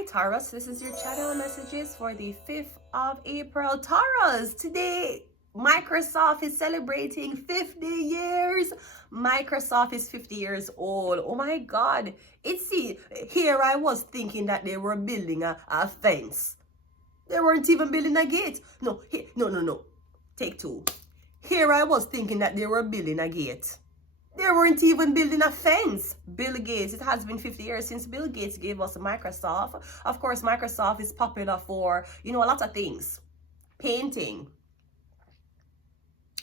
Hi Taurus, this is your channel messages for the 5th of April. Taurus, today Microsoft is celebrating 50 years. Microsoft is 50 years old. Oh my God. Here I was thinking that they were building a fence. They weren't even building a gate. No. Take two. Here I was thinking that they were building a gate. They weren't even building a fence. Bill Gates, it has been 50 years since Bill Gates gave us Microsoft. Of course, Microsoft is popular for, a lot of things. Painting.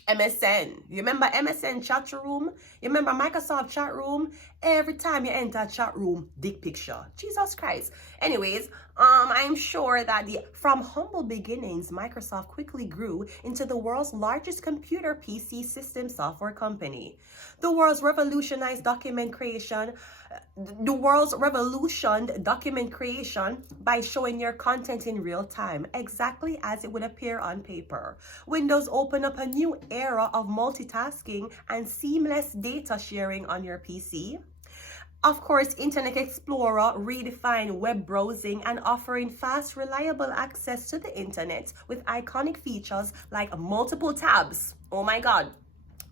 MSN. You remember MSN chat room? You remember Microsoft chat room? Every time you enter a chat room, dick picture. Jesus Christ. Anyways, I'm sure that from humble beginnings, Microsoft quickly grew into the world's largest computer PC system software company. The world's revolutionized document creation. The world's revolutioned document creation by showing your content in real time, exactly as it would appear on paper. Windows opened up a new era of multitasking and seamless data sharing on your PC. Of course, Internet Explorer redefined web browsing and offering fast, reliable access to the internet with iconic features like multiple tabs. Oh my God.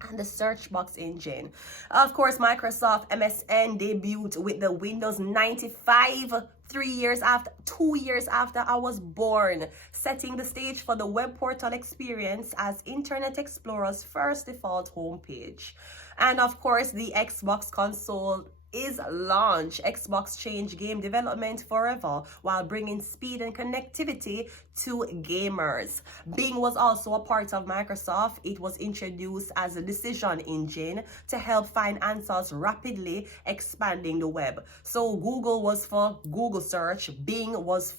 And the search box engine. Of course, Microsoft MSN debuted with the Windows 95 2 years after I was born, setting the stage for the web portal experience as Internet Explorer's first default homepage. And of course, the Xbox console is launched. Xbox changed game development forever while bringing speed and connectivity to gamers. Bing was also a part of Microsoft. It was introduced as a decision engine to help find answers rapidly, expanding the web. So Google was for Google search. Bing is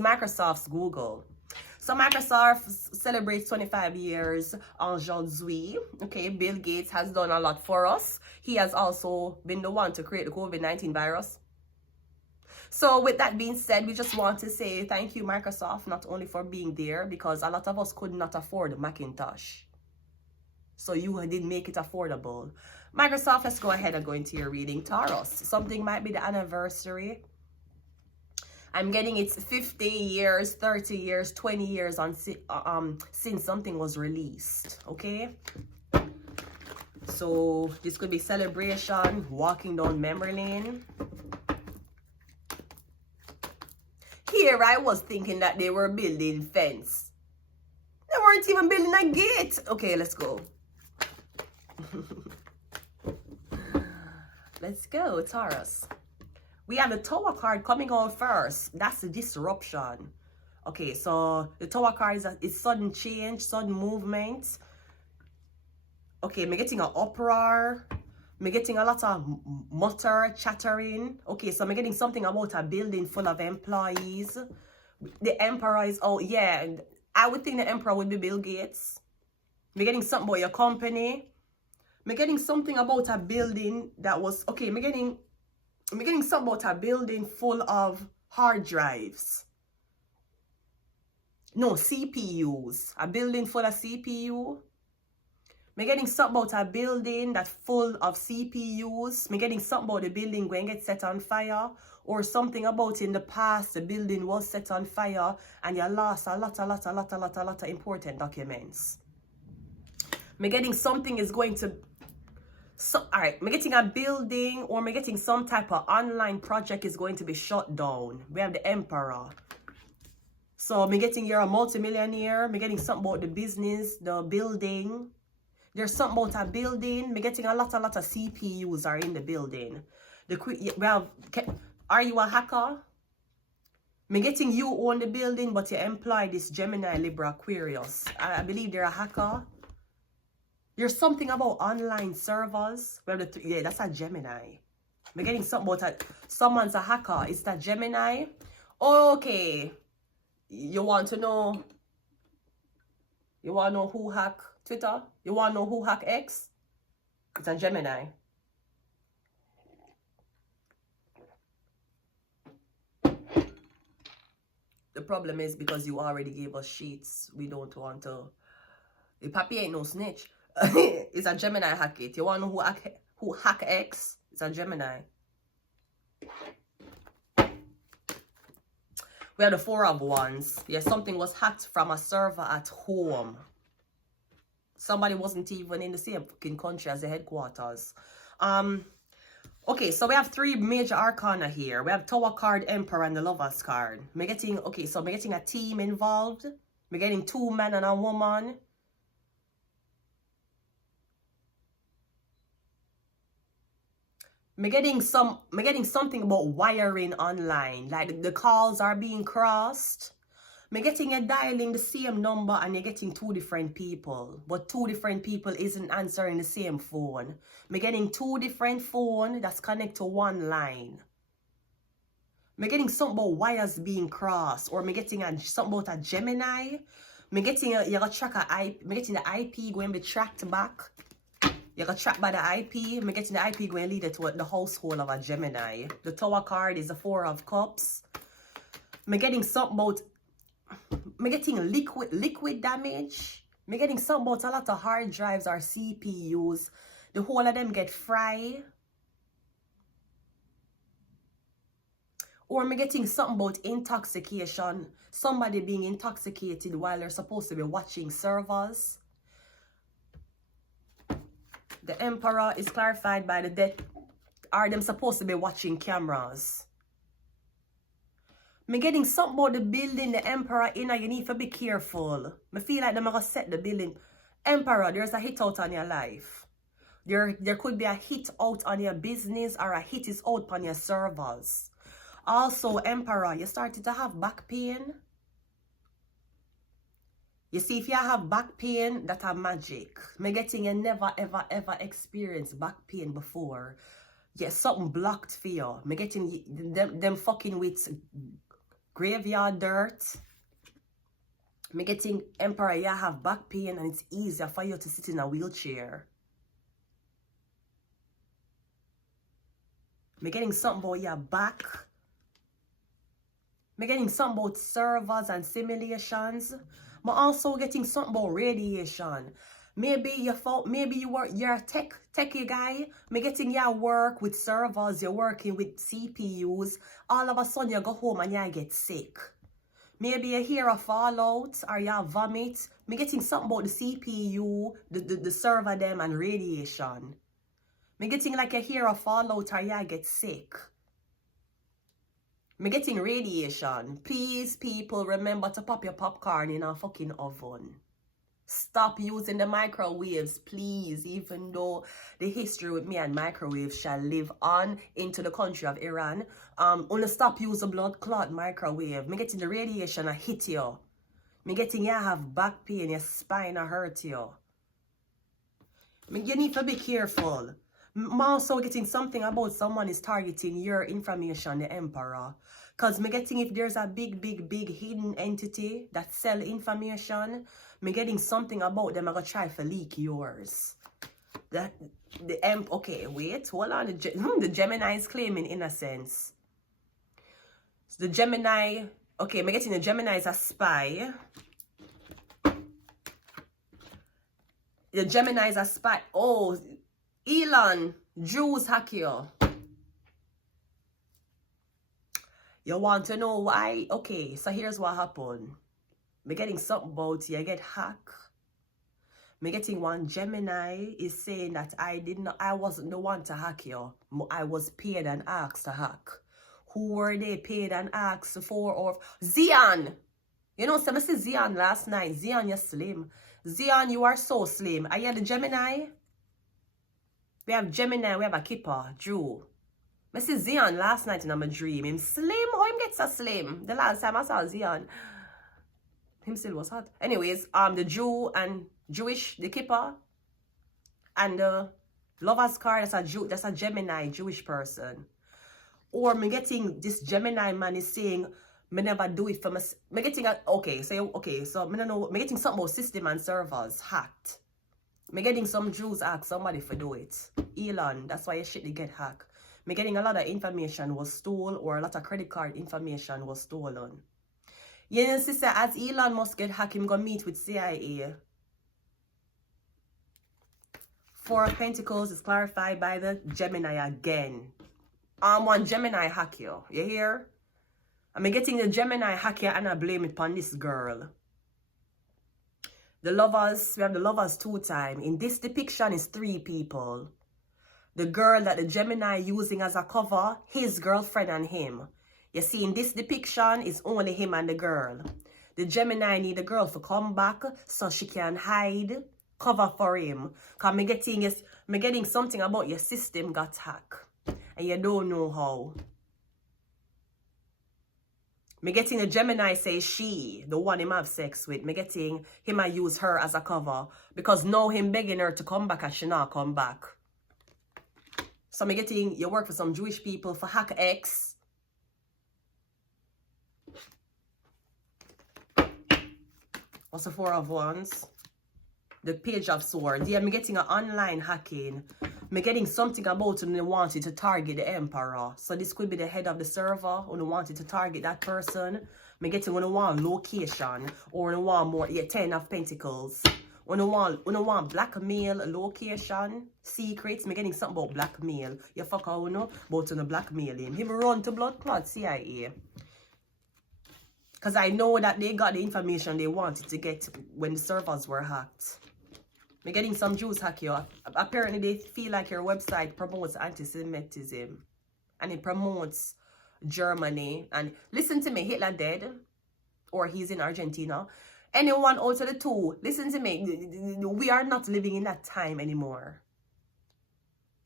Microsoft's Google. So Microsoft celebrates 25 years aujourd'hui. Okay, Bill Gates has done a lot for us. He has also been the one to create the COVID-19 virus. So with that being said, we just want to say thank you, Microsoft, not only for being there, because a lot of us could not afford Macintosh. So you did make it affordable. Microsoft, let's go ahead and go into your reading. Taurus, something might be the anniversary. I'm getting it's 50 years, 30 years, 20 years since something was released, okay? So this could be celebration, walking down memory lane. Here I was thinking that they were building fence. They weren't even building a gate. Okay, let's go. Let's go, Taurus. We have the Tower card coming out first. That's the disruption. Okay, so the Tower card is sudden change, sudden movement. Okay, I'm getting an uproar. I'm getting a lot of mutter, chattering. Okay, so I'm getting something about a building full of employees. The emperor is, oh yeah, I would think the emperor would be Bill Gates. I'm getting something about your company. I'm getting something about a building that was, okay, I'm getting something about a building full of hard drives. No, CPUs. A building full of CPU. I'm getting something about a building that's full of CPUs. I'm getting something about the building going to get set on fire. Or something about in the past, the building was set on fire and you lost a lot of important documents. I'm getting something is going to... So, all right, I'm getting a building or I'm getting some type of online project is going to be shut down. We have the emperor. So I'm getting you're a multimillionaire. I'm getting something about the business, the building. There's something about a building. I'm getting a lot of CPUs are in the building. Are you a hacker? I'm getting you own the building, but you employ this Gemini, Libra, Aquarius. I believe they're a hacker. There's something about online servers. Well, yeah, that's a Gemini. I'm getting something about someone's a hacker. Is that Gemini? Okay. You want to know? You want to know who hacked Twitter? You want to know who hacked X? It's a Gemini. The problem is because you already gave us sheets. We don't want to. The papi ain't no snitch. It's a Gemini hack it. You want to know who hack X? It's a Gemini. We have the Four of Wands. Yeah, something was hacked from a server at home. Somebody wasn't even in the same fucking country as the headquarters. Okay, so we have 3 major arcana here. We have Tower card, Emperor, and the Lovers card. We're getting, okay, so we're getting a team involved. We're getting 2 men and a woman. I'm getting something about wiring online. Like the calls are being crossed. I'm getting a dialing the same number and you're getting 2 different people. But 2 different people isn't answering the same phone. I'm getting 2 different phones that's connected to 1 line. I'm getting something about wires being crossed. Or I'm getting something about a Gemini. I'm getting you're track IP. I'm getting the IP going to be tracked back. You got tracked by the IP. I'm getting the IP going to lead it to the household of a Gemini. The Tower card is the 4 of Cups. I'm getting something about... I'm getting liquid damage. I'm getting something about a lot of hard drives or CPUs. The whole of them get fried. Or I'm getting something about intoxication. Somebody being intoxicated while they're supposed to be watching servers. The Emperor is clarified by the death. Are them supposed to be watching cameras? I'm getting something about the building, the Emperor in, you need to be careful. I feel like they're going to set the building. Emperor, there's a hit out on your life. There could be a hit out on your business or a hit is out on your servers. Also, Emperor, you started to have back pain. You see, if you have back pain, that's a magic. I'm getting you never, ever, ever experienced back pain before. Yeah, something blocked for you. I'm getting them fucking with graveyard dirt. I'm getting Emperor, you have back pain and it's easier for you to sit in a wheelchair. I'm getting something about your back. I'm getting something about servers and simulations. I'm also getting something about radiation. Maybe you're a techie guy. I'm getting your work with servers, you're working with CPUs. All of a sudden you go home and you get sick. Maybe you hear a fallout or you vomit. I'm getting something about the CPU, the server them and radiation. I'm getting like you hear a fallout or you get sick. I'm getting radiation. Please, people, remember to pop your popcorn in a fucking oven. Stop using the microwaves, please. Even though the history with me and microwaves shall live on into the country of Iran. Only stop using blood clot microwave. I'm getting the radiation, I hit you. I'm getting you have back pain, your spine I hurt you. You need to be careful. I'm also getting something about someone is targeting your information, the Emperor. Because I'm getting if there's a big hidden entity that sell information, I'm getting something about them. I'm going to try to leak yours. Okay, wait, hold on. The Gemini is claiming innocence. So the Gemini, okay, I'm getting the Gemini is a spy. The Gemini is a spy. Oh, Elon, Jews hack you. You want to know why? Okay, so here's what happened. I'm getting something about you get hacked. I'm getting one Gemini is saying that I wasn't the one to hack you. I was paid and asked to hack. Who were they paid and asked for? Or Zion. You know, so I see Zion last night. Zion, you're slim. Zion, you are so slim. Are you the Gemini? We have Gemini, we have a Kipper, Drew. I see Zion last night in my dream. Him slim, how him get so slim? The last time I saw Zion, him still was hot. Anyways, the Jew and Jewish, the Kipper, and the Lover's card, that's a Gemini, Jewish person. Or me getting this Gemini man is saying, me never do it for me. Me getting so me don't know, me getting something about system and servers hacked. Me getting some Jews ask somebody for do it. Elon, that's why your shit they get hacked. Me getting a lot of information was stolen or a lot of credit card information was stolen. You know, sister, as Elon must get hacked, him gonna meet with CIA. Four of Pentacles is clarified by the Gemini again. One Gemini hack you. You hear? I'm getting the Gemini hack here and I blame it upon this girl. The lovers, we have the lovers 2 times. In this depiction is 3 people. The girl that the Gemini using as a cover, his girlfriend and him. You see, in this depiction, it's only him and the girl. The Gemini need the girl to come back so she can hide, cover for him. Because me getting something about your system got hacked. And you don't know how. Me getting the Gemini say she, the one him have sex with. Me getting him I use her as a cover. Because now him begging her to come back and she not come back. So me getting you work for some Jewish people for hack X. What's the 4 of Wands? The Page of Swords. Yeah, me getting an online hacking. Me getting something about when they wanted to target the Emperor. So this could be the head of the server when they wanted to target that person. Me getting when they want location. Or when they want more, 10 of Pentacles. When they want blackmail, location, secrets. Me getting something about blackmail. You fuck out, you know, about on the blackmailing. Him run to blood clot CIA. Because I know that they got the information they wanted to get when the servers were hacked. We're getting some Jews hack you. Apparently they feel like your website promotes anti-Semitism. And it promotes Germany. And listen to me, Hitler dead. Or he's in Argentina. Anyone out of the 2, listen to me. We are not living in that time anymore.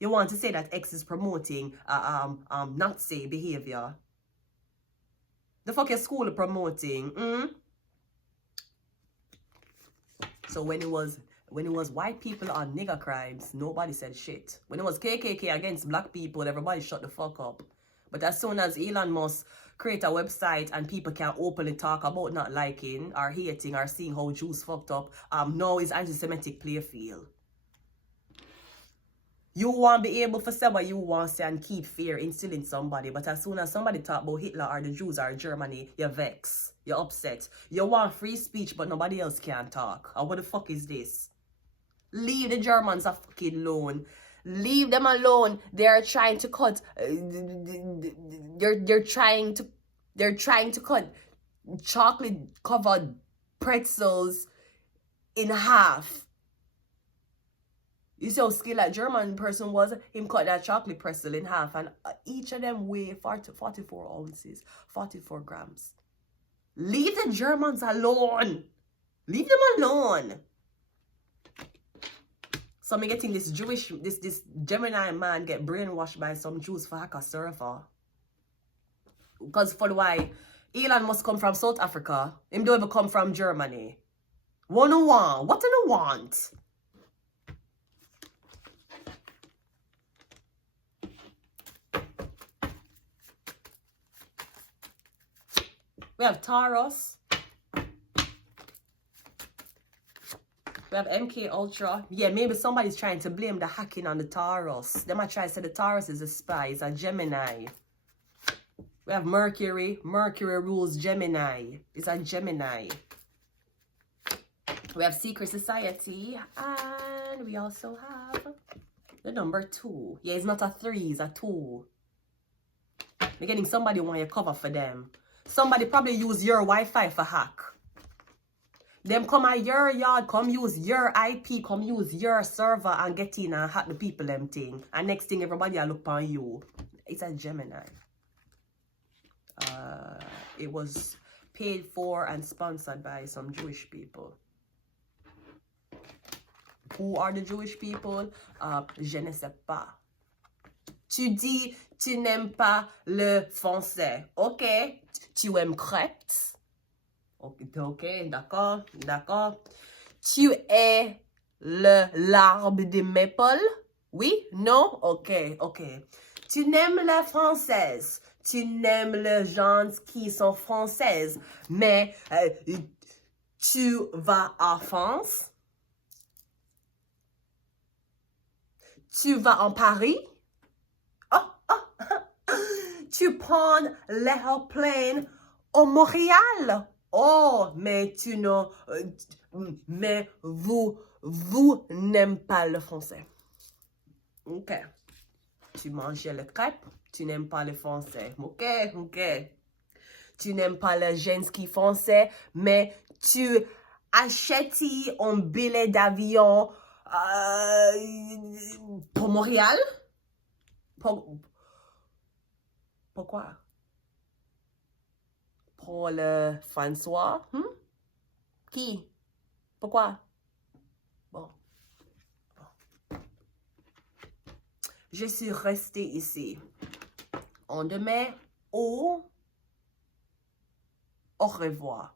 You want to say that X is promoting Nazi behavior. The fuck your school promoting? So when it was white people on nigger crimes, nobody said shit. When it was KKK against black people, everybody shut the fuck up. But as soon as Elon Musk create a website and people can openly talk about not liking or hating or seeing how Jews fucked up, now it's anti-Semitic playfield. You want to be able to say what you want to say and keep fear instilling somebody. But as soon as somebody talk about Hitler or the Jews or Germany, you're vexed. You're upset. You want free speech, but nobody else can talk. Or what the fuck is this? Leave the Germans a fucking alone. Leave them alone. They're trying to cut. They're trying to cut chocolate covered pretzels in half. You see how skilled that German person was? Him cut that chocolate pretzel in half. And each of them weigh 44 ounces. 44 grams. Leave the Germans alone. Leave them alone. So I'm getting this this Gemini man get brainwashed by some Jews for hack a server. Because for why? Elon must come from South Africa. Him don't even come from Germany. What do you want? What do you want? We have Taurus. We have MK Ultra. Yeah, maybe somebody's trying to blame the hacking on the Taurus. They might try to say the Taurus is a spy, it's a Gemini. We have Mercury. Mercury rules Gemini. It's a Gemini. We have Secret Society. And we also have the number 2. Yeah, it's not a 3, it's a 2. We're getting somebody want you cover for them. Somebody probably use your Wi-Fi for hack. Them come at your yard, come use your IP, come use your server and get in and hack the people them thing. And next thing everybody will look on you. It's a Gemini. It was paid for and sponsored by some Jewish people. Who are the Jewish people? Je ne sais pas. Tu dis, tu n'aimes pas le français. Ok. Tu aimes crêpes. Ok, d'accord, d'accord. Tu es l'arbre de maple? Oui? Non? Ok, ok. Tu n'aimes la française. Tu n'aimes les gens qui sont françaises. Mais tu vas en France? Tu vas en Paris? Tu prends l'aéroplane au Montréal. Oh, mais tu ne... mais vous n'aimez pas le français. Ok. Tu manges le crêpe, tu n'aimes pas le français. Ok, ok. tu n'aimes pas les gens qui font ça, mais tu achètes un billet d'avion pour Montréal? Pourquoi? Pour le François? Qui? Pourquoi? Bon. Je suis restée ici. On demain au revoir.